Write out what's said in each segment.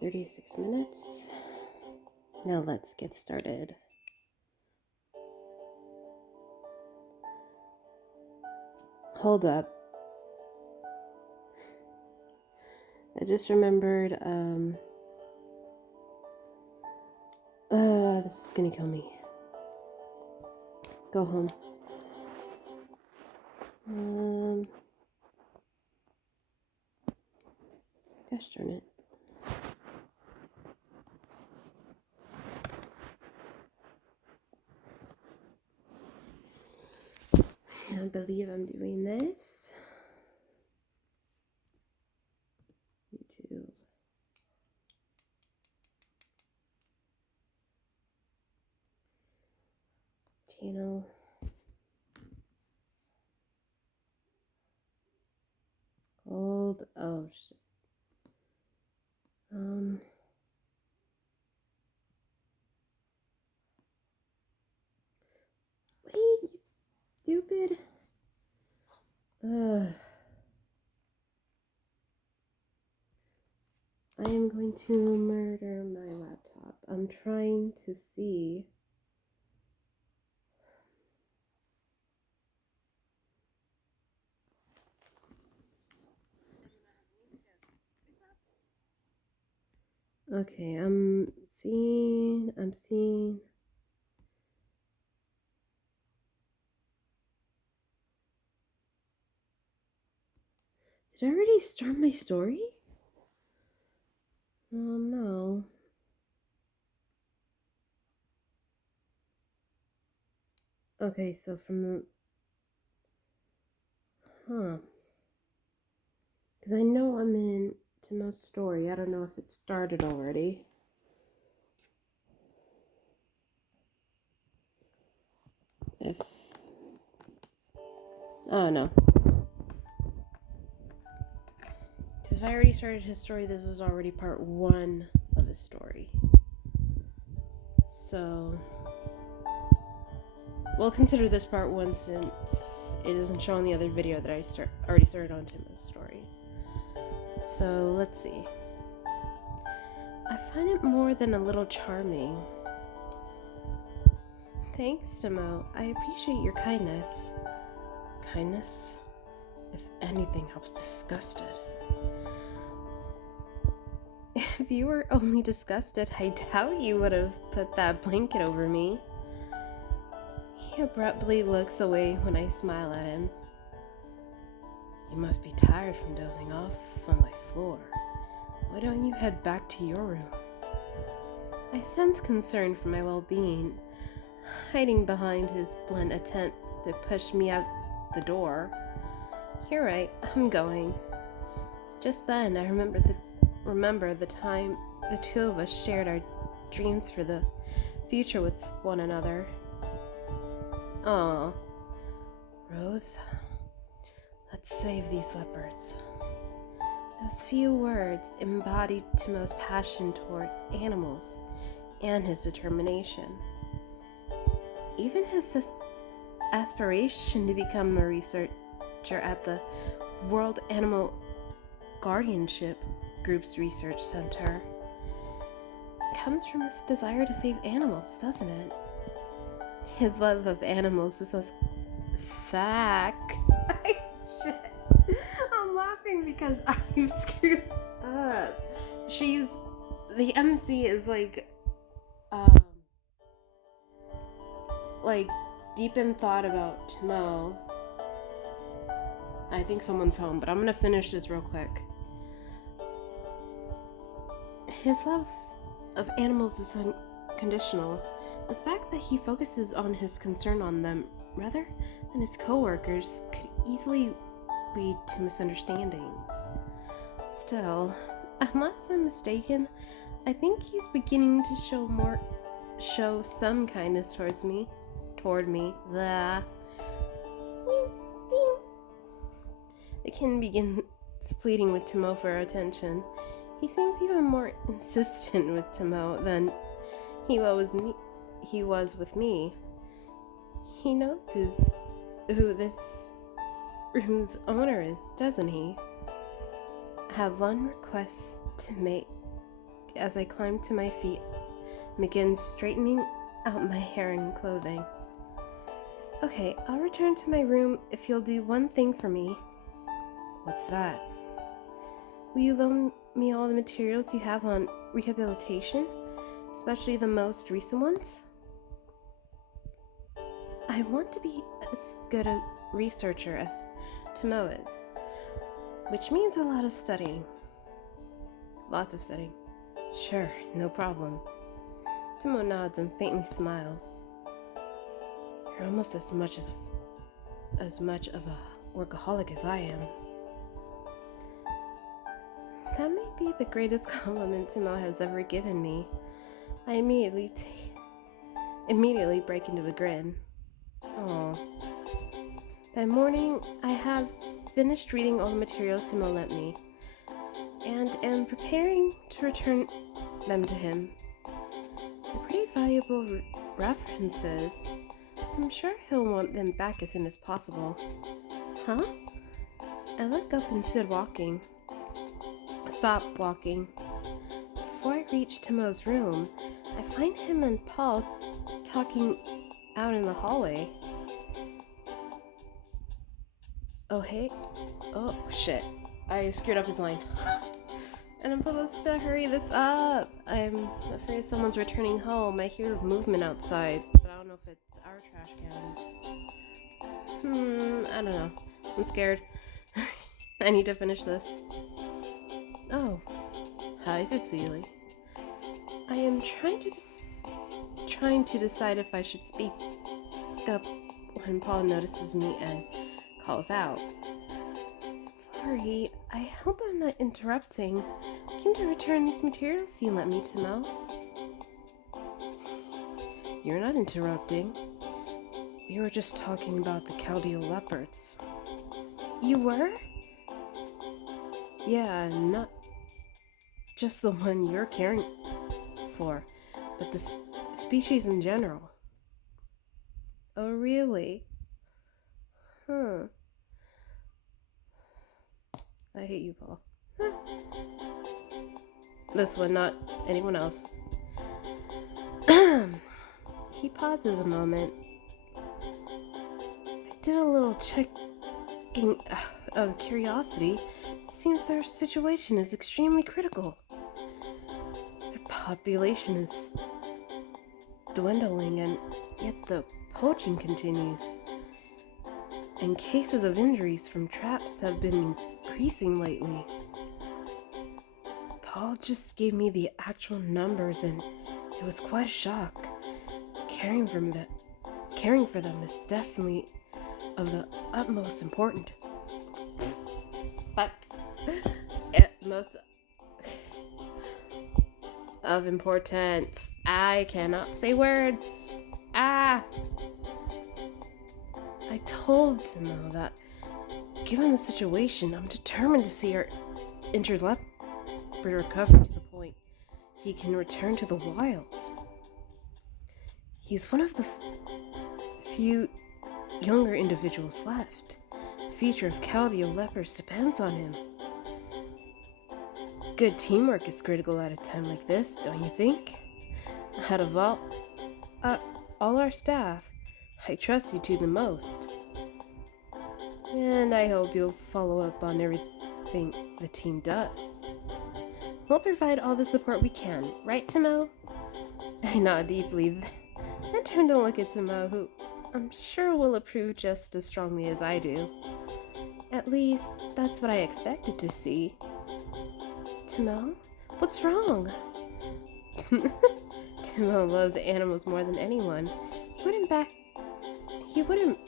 36 minutes. Now let's get started. Hold up. I just remembered, this is gonna kill me. Go home. Gosh darn it. I can't believe I'm doing this. YouTube. Channel. Hold. Oh shit. Wait, you stupid. I am going to murder my laptop. I'm trying to see. Okay, I'm seeing. Did I already start my story? Oh no. Okay, so from the... Because I know I'm in Timo's story. I don't know if it started already. Oh no. Because if I already started his story, this is already part 1 of his story. So... we'll consider this part 1 since it isn't showing the other video that I already started on Timo's story. So, let's see. I find it more than a little charming. Thanks, Timo. I appreciate your kindness. Kindness? If anything, I was disgusted. If you were only disgusted, I doubt you would have put that blanket over me. He abruptly looks away when I smile at him. You must be tired from dozing off on my floor. Why don't you head back to your room? I sense concern for my well-being, hiding behind his blunt attempt to push me out the door. You're right, I'm going. Just then, I remember the time the two of us shared our dreams for the future with one another. Oh, Rose, let's save these leopards. Those few words embodied Timo's passion toward animals and his determination. Even his aspiration to become a researcher at the World Animal Guardianship Group's research center comes from his desire to save animals, doesn't it? His love of animals is what's fact. Shit. I'm laughing because I've screwed up. The MC is like deep in thought about Timo. I think someone's home, but I'm gonna finish this real quick. His love of animals is unconditional. The fact that he focuses on his concern on them rather than his coworkers could easily lead to misunderstandings. Still, unless I'm mistaken, I think he's beginning to show some kindness toward me. The kitten begins pleading with Timo for attention. He seems even more insistent with Timo than he was with me. He knows who this room's owner is, doesn't he? I have one request to make as I climb to my feet and begin straightening out my hair and clothing. Okay, I'll return to my room if you'll do one thing for me. What's that? Will you loan me all the materials you have on rehabilitation, especially the most recent ones? I want to be as good a researcher as Timo is, which means a lot of studying. Lots of studying. Sure, no problem. Timo nods and faintly smiles. You're almost as much of a workaholic as I am. That may be the greatest compliment Timo has ever given me. I immediately break into a grin. Oh. By morning, I have finished reading all the materials Timo lent me, and am preparing to return them to him. They're pretty valuable references, so I'm sure he'll want them back as soon as possible. Huh? I look up and stop walking. Before I reach Timo's room, I find him and Paul talking out in the hallway. Oh, hey. Oh, shit. I screwed up his line. And I'm supposed to hurry this up. I'm afraid someone's returning home. I hear movement outside, but I don't know if it's our trash cans. I don't know. I'm scared. I need to finish this. Oh. Hi, Cecily. I am trying to decide if I should speak up when Paul notices me and calls out. Sorry, I hope I'm not interrupting. I came to return these materials you lent me to know. You're not interrupting. We were just talking about the Chaldean leopards. You were? Yeah, not just the one you're caring for, but the species in general. Oh, really? Huh. I hate you, Paul. This one, not anyone else. He pauses a moment. I did a little checking of curiosity. It seems their situation is extremely critical. Their population is dwindling, and yet the poaching continues. And cases of injuries from traps have been increasing lately. Paul just gave me the actual numbers, and it was quite a shock. Caring for them is definitely of the utmost importance. But most of importance. I cannot say words. I told Timo that, given the situation, I'm determined to see our injured leopard recover to the point he can return to the wild. He's one of the few younger individuals left. The future of Chaldean leopards depends on him. Good teamwork is critical at a time like this, don't you think? Out of all our staff, I trust you two the most. And I hope you'll follow up on everything the team does. We'll provide all the support we can, right, Timo? I nod deeply, then turn to look at Timo, who I'm sure will approve just as strongly as I do. At least, that's what I expected to see. Timo? What's wrong? Timo loves animals more than anyone. He wouldn't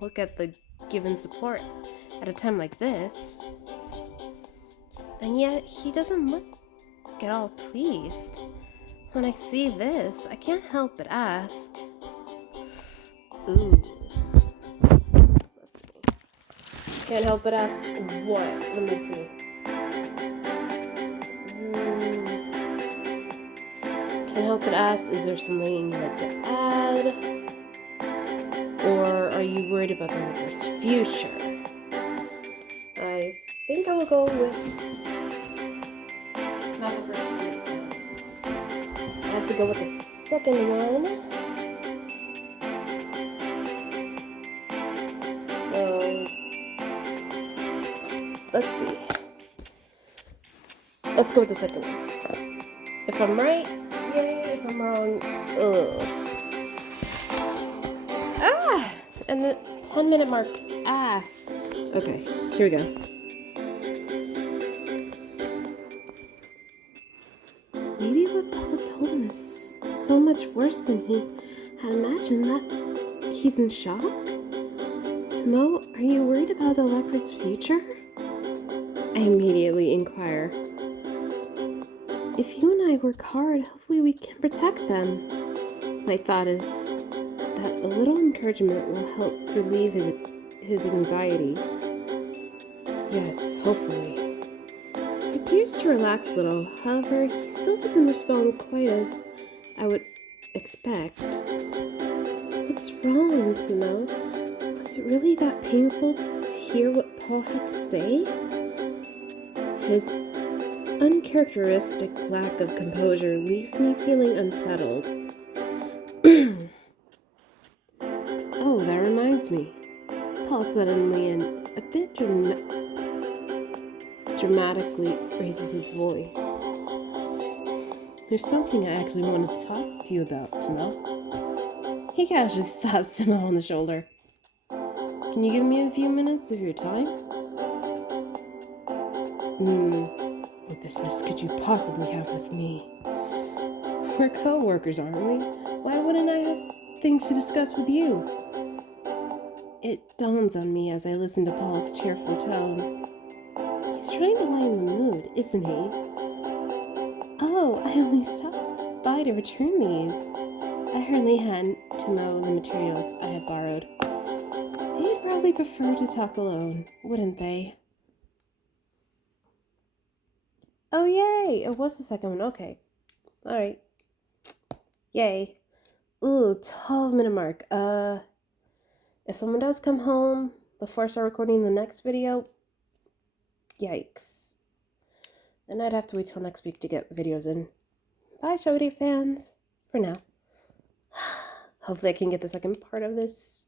look at the given support at a time like this. And yet, he doesn't look at all pleased. When I see this, I can't help but ask. Ooh. Let's see. Can't help but ask what? Let me see. Can't help but ask, is there something you'd like to add? Or are you worried about the leader's future? I think I will go with have the first minute, so I have to go with the second one. So let's see. Let's go with the second one. If I'm right, yay. If I'm wrong, ugh. Ah! And the 10-minute mark. Ah. Okay, here we go. Maybe what Paul told him is so much worse than he had imagined, that he's in shock? Timo, are you worried about the leopard's future? I immediately inquire. If you and I work hard, hopefully we can protect them. My thought is that a little encouragement will help relieve his anxiety. Yes, hopefully. He appears to relax a little, however, he still doesn't respond quite as I would expect. What's wrong, Timo? Was it really that painful to hear what Paul had to say? His uncharacteristic lack of composure leaves me feeling unsettled. Oh, that reminds me. Paul suddenly and a bit dramatically raises his voice. There's something I actually wanted to talk to you about, Timo. He casually slaps Timo on the shoulder. Can you give me a few minutes of your time? What business could you possibly have with me? We're co-workers, aren't we? Why wouldn't I have things to discuss with you? It dawns on me as I listen to Paul's cheerful tone. He's trying to lighten the mood, isn't he? Oh, I only stopped by to return these. I hurriedly hand Timo the materials I had borrowed. They'd probably prefer to talk alone, wouldn't they? Oh, yay! It was the second one. Okay. Alright. Yay. Ooh, 12-minute mark. If someone does come home before I start recording the next video, yikes. Then I'd have to wait till next week to get videos in. Bye, Show Date fans. For now. Hopefully I can get the second part of this.